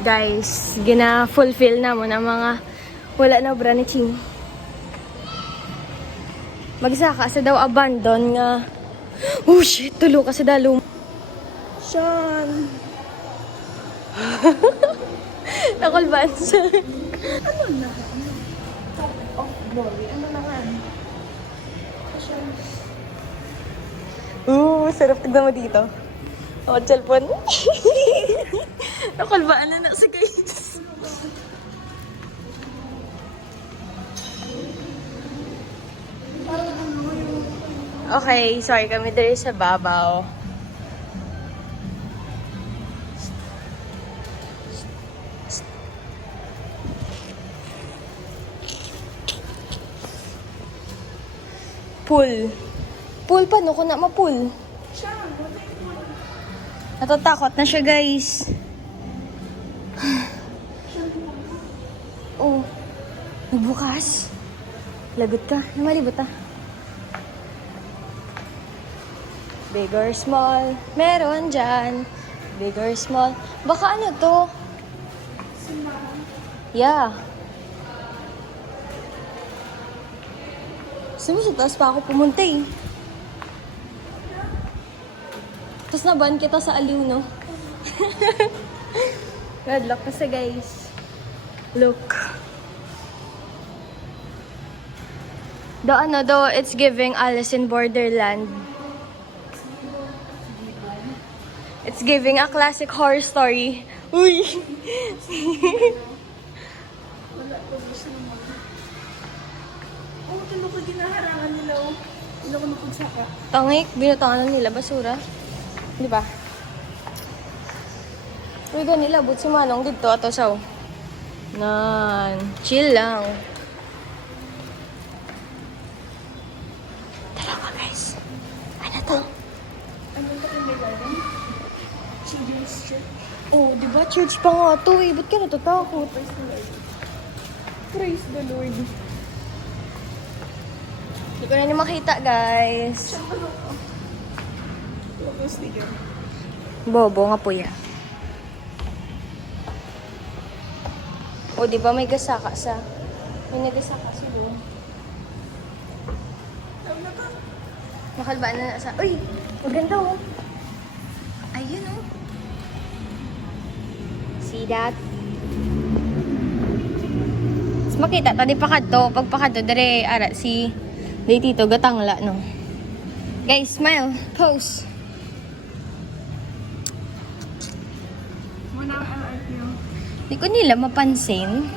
Guys, gina-fulfill na mo na mga wala na bra ni Ching. Magsaka sa daw abandon nga. Oh shit, tulo ka sa dalong. Sean. Nakulbaan siya. Ano na? Top of Boy. Ano na nga? Sarap tignan mo dito. Oh, cellphone. Nakulbaan na sa guys. Okay, sorry kami dito sa babaw. Pool. Pool pa, no? Kung na ma-pool. Natatakot na siya, guys. Oh. Nagbukas. Lagot ka. Namalibot ah. Big or small. Meron dyan. Big or small. Baka ano to? Yeah. Sa taas pa ako pumunta eh. Tapos naban kita sa aliw, no? Good luck kasi, guys. Look. It's giving Alice in Borderland. It's giving a classic horror story. Uy! Wala ko gusto naman. Oh, tulo ko ginaharangan nila. Tulo ko napagsaka. Tangik, binutangan nila basura. Di ba? Uy, ganila, but si Manong dito ato saw. Nan, chill lang. Dalawa, guys. Ano to? Ano ito kindergarten? Children's Church. Oh, di ba? Church pa nga to eh. Ba't ka natatakot? Praise the Lord. Praise the Lord. Hindi ko na niyo makita, guys. Tapos dito. Bobo nga po yan. O, di ba may gasaka sa... May nagasaka sa doon. Tawag na ka. Makalbaan na sa... Uy! Maganda oh. Ayun oh. See that? Mas makita, tadi pa kadto. Pag pa kadto, dere, ara, si... Tito, gatangla, no? Guys, smile. Pose. Muna ang art nyo. Di ko nila mapansin.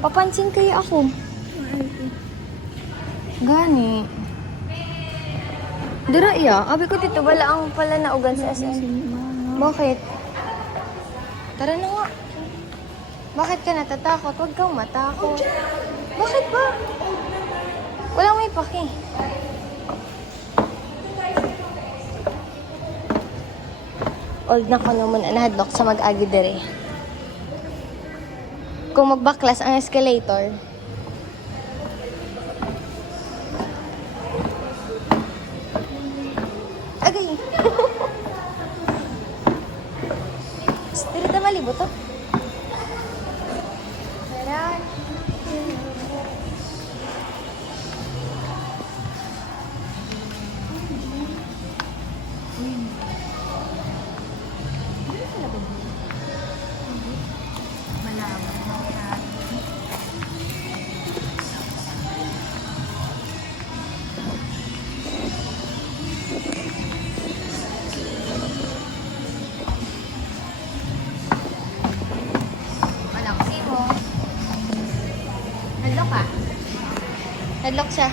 Papansin kaya ako. Gani. Dira iya. Abi ko dito, wala ang pala naugan sa SM. Bakit? Tara na nga. Bakit ka natatakot? Huwag kang matakot. Bakit ba? Walang may paki. Old na ko naman nahadlok sa mag-agi dere. Kung magbaklas ang escalator. Agay! Spirit na malibot to. Tara! Headlock siya.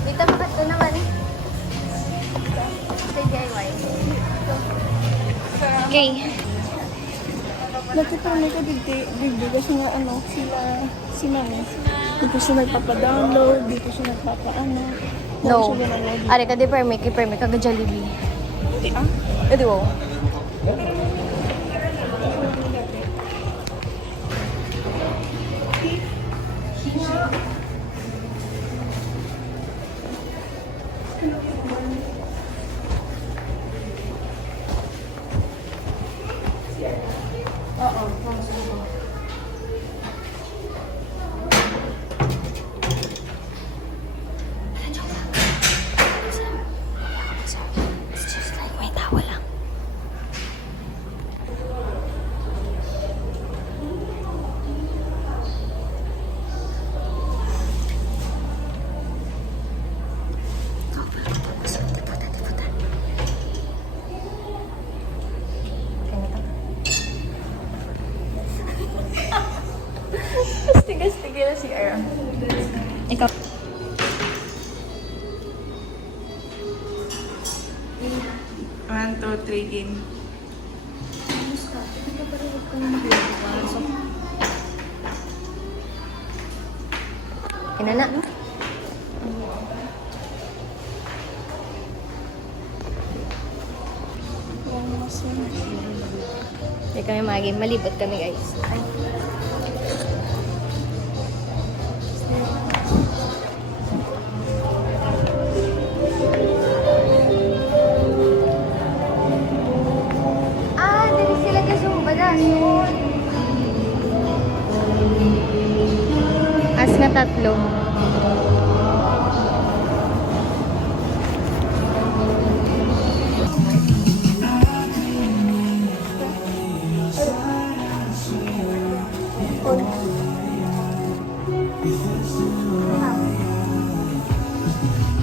Dito pa ito naman. Sa DIY. Okay. Nagtutunay ka digdi kasi nga ano, si Mami. Dito siya nagpapadownload, dito siya nagpapaano. No. Ari ka di permit ka Jollibee. Hindi ah. Edi wow. trade-in. Kinana. Hindi kami malibot kami guys. Ay. Dali sila ka Zumba na. As na tatlo.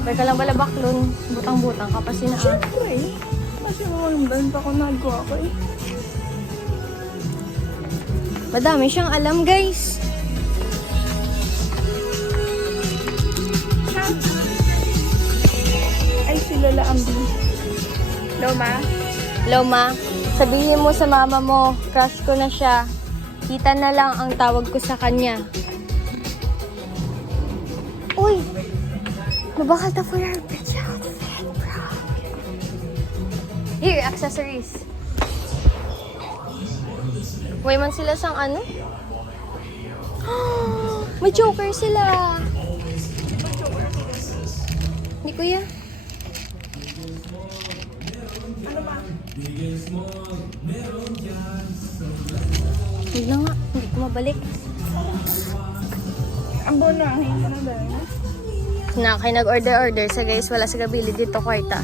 Teka lang pala baklon. Butang-butang ka pa sinaan. Siyempre. Kasi malamdan pa ako nagawa ko eh. Madami siyang alam guys. Ay, si Lola Ambi. Loma? Loma, sabihin mo sa mama mo, crush ko na siya. Kita na lang ang tawag ko sa kanya. Uy! Mabakal na for your bitch outfit, bro. Here, accessories. Way man sila sang ano? May choker sila. Hindi kuya. Ano ba? Huwag na nga, hindi ko mabalik. Ang bono, hindi na ba? Na kayo nag-order sa guys, wala sa gabili dito kwarta.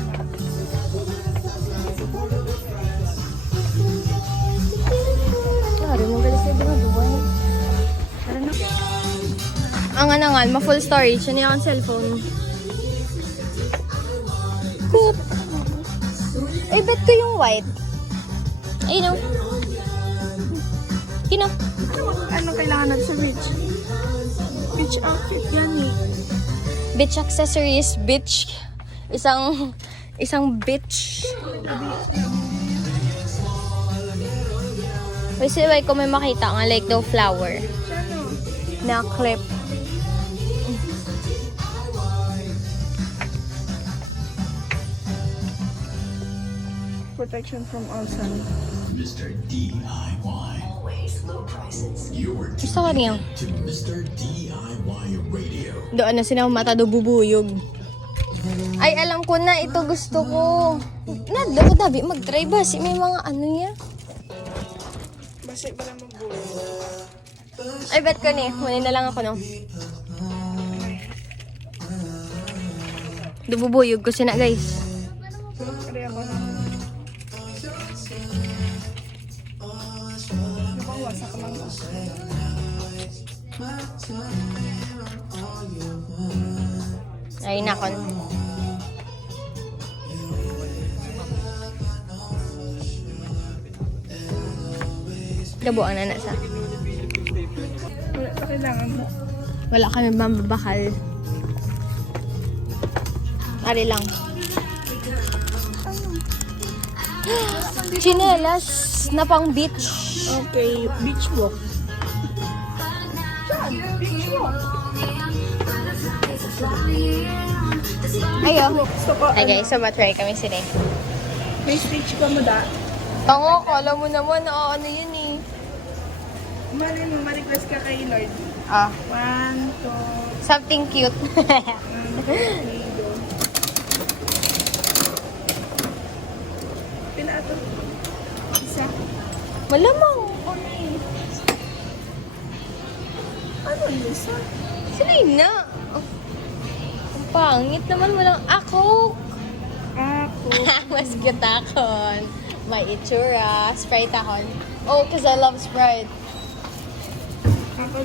Claro, mo galis na duwa. Tara na. Ang anangan, ma-full storage. Ano yung cellphone? Cute. Eh, bet ko yung white. Ayun o. Kino? Ano kailangan natin sa beach? Beach outfit yan eh. Beach accessories, beach. Isang beach. Kasi ko may makita nga like daw flower. Na clip. Protection from all sun. Mr. DIY. Always low prices. You were Gusto ko niyo. to Mr. DIY Radio. Doon na sinang mata do bubuyog. Ay, alam ko na. Ito gusto ko. Nadlo ko dabi. Mag-try ba? Si may mga ano niya. Basi ba lang magbulo? Ay, bet ko ni. Muna na lang ako, no? Dububuyog ko sina, guys. Kaya ako na. Nakawasa ka lang. Ay, nakon. Dabuan na na sa. Wala pa kailangan mo. Wala kami mambabakal. Ari lang. Chinelas na pang beach. Okay, beach walk. Beach walk. Ayo. Gusto ko, Okay, so matry kami sila. may stitch ka mo da. Tango, kala mo naman na ano yun eh. Malay mo, ma-request ka kay Lord. Ah, 1, 2, something cute. 3, go. Pinato. Isa. Malamang. Ano isa? Selena. Oh. Ang pangit naman, walang ako. Ako. Mas cute akon. May itsura. Sprite akon. Oh, cause I love Sprite. Ako.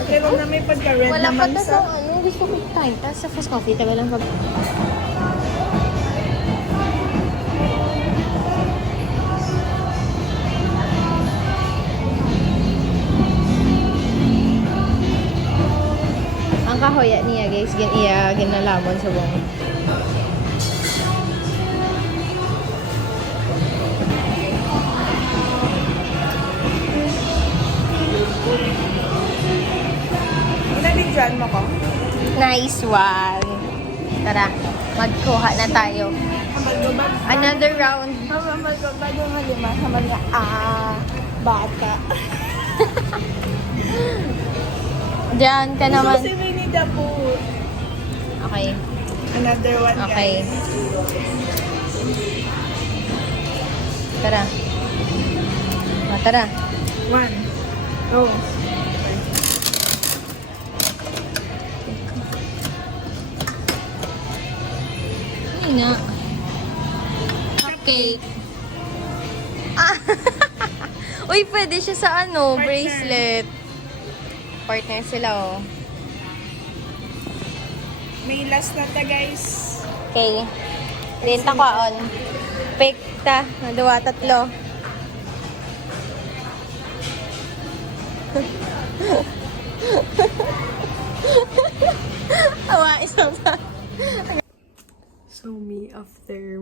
Okay, wag na may pagka-red Wala pa naman ta sa... sa ano. Gusto ko time. Tapos sa first coffee, taga lang pag... Ang kahoya niya guys, ginalaman sa buong. Nabidyan mo ko? Nice one. Tara, magkuha na tayo. Another round. Hambal ko ba yung halima? Hambal nga, bata. Diyan ka naman. Gusto si Winnie the Pooh. Okay. Another one, Okay. guys. Tara. Tara. One. Go. Ay nga. Cupcake. Ah! Uy, pwede siya sa ano, Partner. bracelet. Partner sila, oh. May last na ta, guys. Okay. Renta ko on. Pick ta. Dua, tatlo. Awa, isang pa. So me after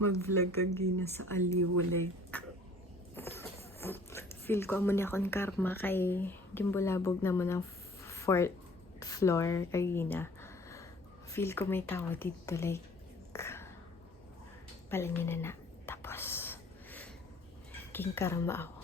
mag-vlog kagina sa Aliw, like feel ko amo ni akong karma kay gimbulabog naman ang 4th floor kagina. Feel ko may tao dito, like pala niya na. Tapos king karma ako.